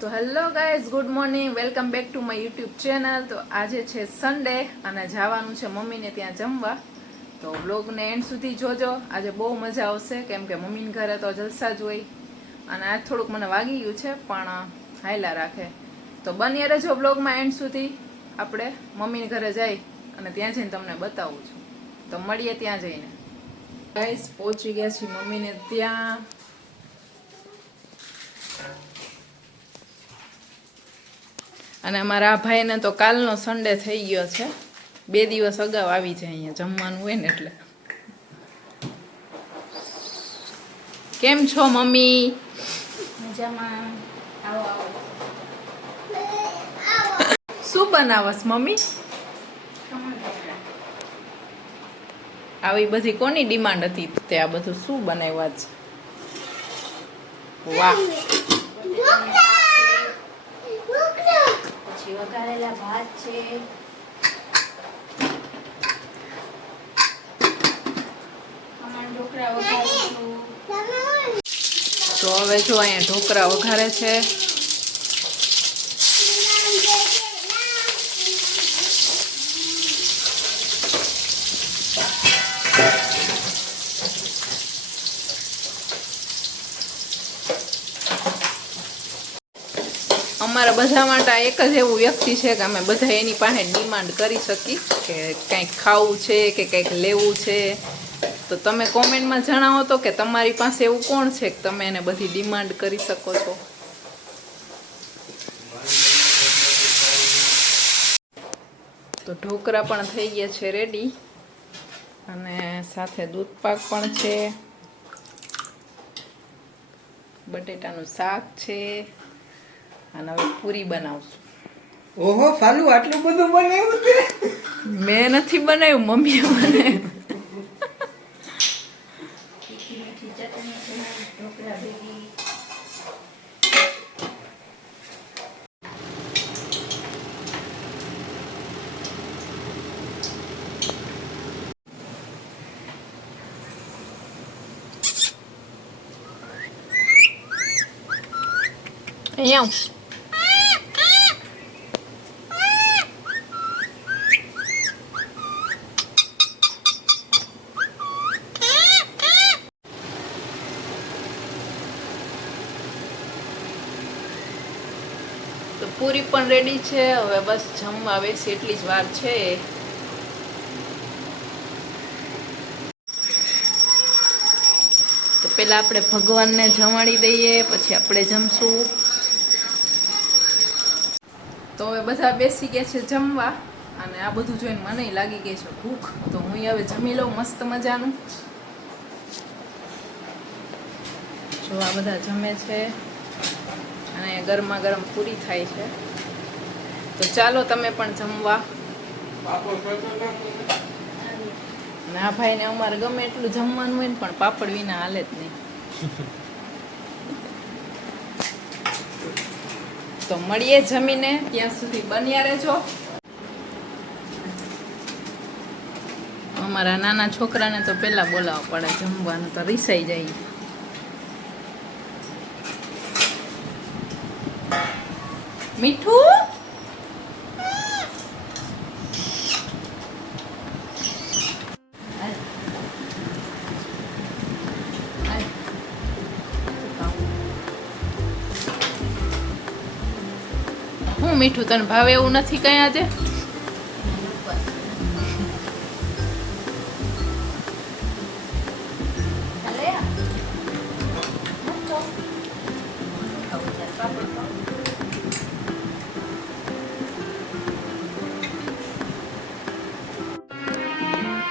તો hello guys, good morning, welcome back to my YouTube channel. તો આજે છે સન્ડે અને જવાનું છે મમ્મીને ત્યાં જમવા. તો વ્લોગને એન્ડ સુધી જોજો. આજે બહુ મજા આવશે કેમ કે મમ્મીને ઘરે તો જલસા જ હોય. અને આજ થોડુંક મને વાગી ગયું છે પણ હાયલા રાખે. તો બન્યા રહેજો વ્લોગમાં એન્ડ સુધી. આપણે મમ્મીને ઘરે જઈ અને ત્યાં જઈને તમને બતાવું છું. તો મળીએ ત્યાં જઈને. ગાઈઝ પહોંચી ગયા છીએ મમ્મીને ત્યાં. અને અમારા ભાઈને તો કાલનો સન્ડે થઈ ગયો છે. 2 દિવસ અગાઉ આવી જાય અહીંયા જમવાનું હોય ને એટલે. કેમ છો મમ્મી? મજામાં. આવો આવો. શું બનાવસ મમ્મી? આવી બધી કોની ડિમાન્ડ હતી તે આ બધું શું બનાવ્યા છે? વાહ, પછી વઘારેલા ભાત છે. ખમણ ઢોકળા વઘારું છું. તો હવે જો અહીંયા ઢોકળા વઘારે છે. અમારા બધા માટે એક જ એવું વ્યક્તિ છે કે અમે બધા એની પાસે ડિમાન્ડ કરી શકી કે કંઈક ખાવું છે કે કંઈક લેવું છે. તો તમે કોમેન્ટમાં જણાવો તો કે તમારી પાસે એવું કોણ છે કે તમે એને બધી ડિમાન્ડ કરી શકો છો. તો ઢોકળા પણ થઈ ગયા છે રેડી અને સાથે દૂધ પાક પણ છે, બટેટાનું શાક છે અને હવે પૂરી બનાવશું. ઓહો ફાલુ આટલું બધું બનાવ્યું છે? મેં નથી બનાવ્યું, મમ્મીએ બનાવ્યું. તીખી મીઠી ચટણી છે ઢોકળા ભેગી. અહીંયા તો પૂરી પણ રેડી છે. હવે બસ જમવા બેસી એટલી જ વાર છે. તો પેલા આપણે ભગવાનને જમાડી દઈએ પછી આપણે જમશું. તો હવે બધા બેસી ગયા છે જમવા અને આ બધું જોઈને મને લાગી ગઈ છે ભૂખ. તો હું હવે જમી લઉં મસ્ત મજાનું. જો આ બધા જમે છે અને ગરમા ગરમ પૂરી થાય છે. તો ચાલો તમે પણ જમવા. ના ભાઈને અમારે ગમે એટલું જમવાનું હોય ને પણ પાપડ વિના હાલે જ નહીં. તો મળીએ જમીને, ત્યાં સુધી બન્યા રહેજો. અમારા નાના છોકરાને તો પેલા બોલાવવા પડે જમવાનું, તો રીસાઈ જાય. મીઠું હું મીઠું તને ભાવે એવું નથી કઈ આજે?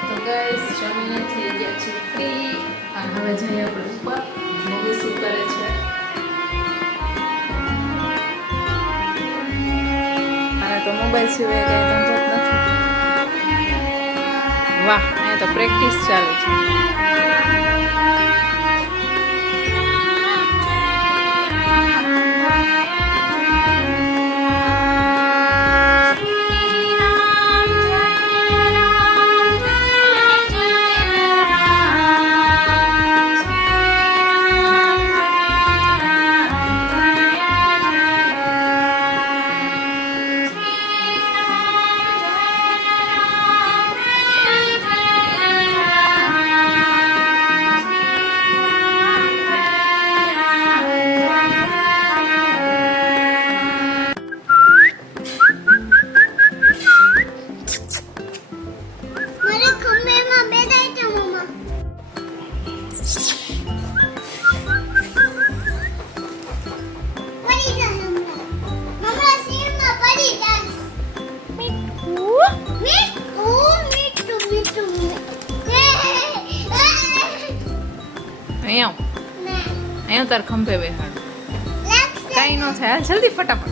તો ગાઈસ જમીને થઈ ગયા છે ફ્રી અને હવે જઈએ આપણે ઉપર. મમ્મી શું કરે છે? અને તો મોબાઈલ સિવાય કઈ ધંધો જ નથી. વાહ, અહીંયા તો પ્રેક્ટિસ ચાલુ છે. અહીંયા તાર ખંભે બેહાડ. કાંઈ ન થાય, હાલ જલ્દી ફટાફટ.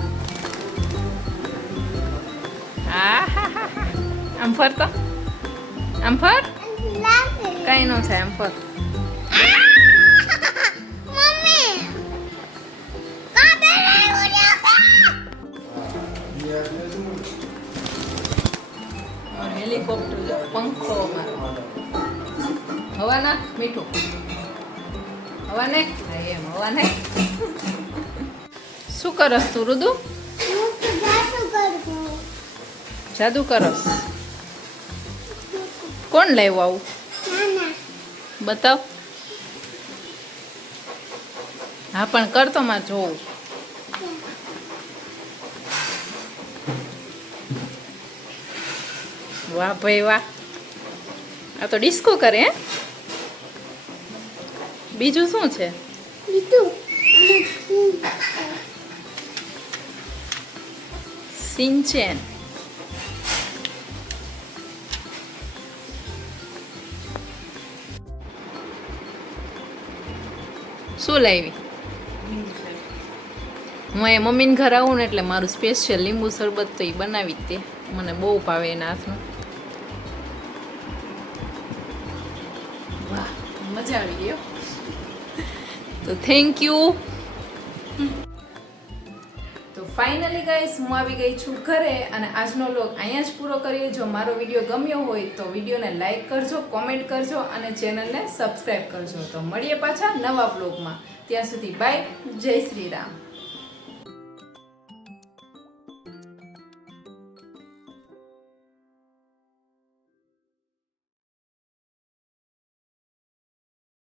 આહાહાહા. આમ ફરતો, આમ ફર. કાંઈ ન થાય, આમ ફર. હેલિકોપ્ટર જો પંખો મારો. હવા ના મીઠું હવા ને એમ હવા ને. શું કરસ તું રુદુ? જાદુ કરસ? કોણ લાવ્યું આવું? બતાવ. હા પણ કરતો માં જોઉં. વાહ ભાઈ વાહ, આ તો ડિસ્કો કરે હે. બીજું શું છે? સિંચેન. શું લાવી? હું એ મમ્મીને ઘર આવું ને એટલે મારું સ્પેશિયલ લીંબુ શરબત તો એ બનાવી જ તે. મને બહુ ભાવે એના હાથનું. વાહ મજા આવી ગઈ. તો થેન્ક યુ. તો ફાઇનલી ગાઈસ હું આવી ગઈ છું ઘરે અને આજનો વ્લોગ અહીંયા જ પૂરો કરીએ. જો મારો વિડીયો ગમ્યો હોય તો વિડીયોને લાઈક કરજો, કોમેન્ટ કરજો અને ચેનલને સબસ્ક્રાઈબ કરજો. તો મળીએ પાછા નવા વ્લોગમાં. ત્યાં સુધી બાય, જય શ્રી રામ.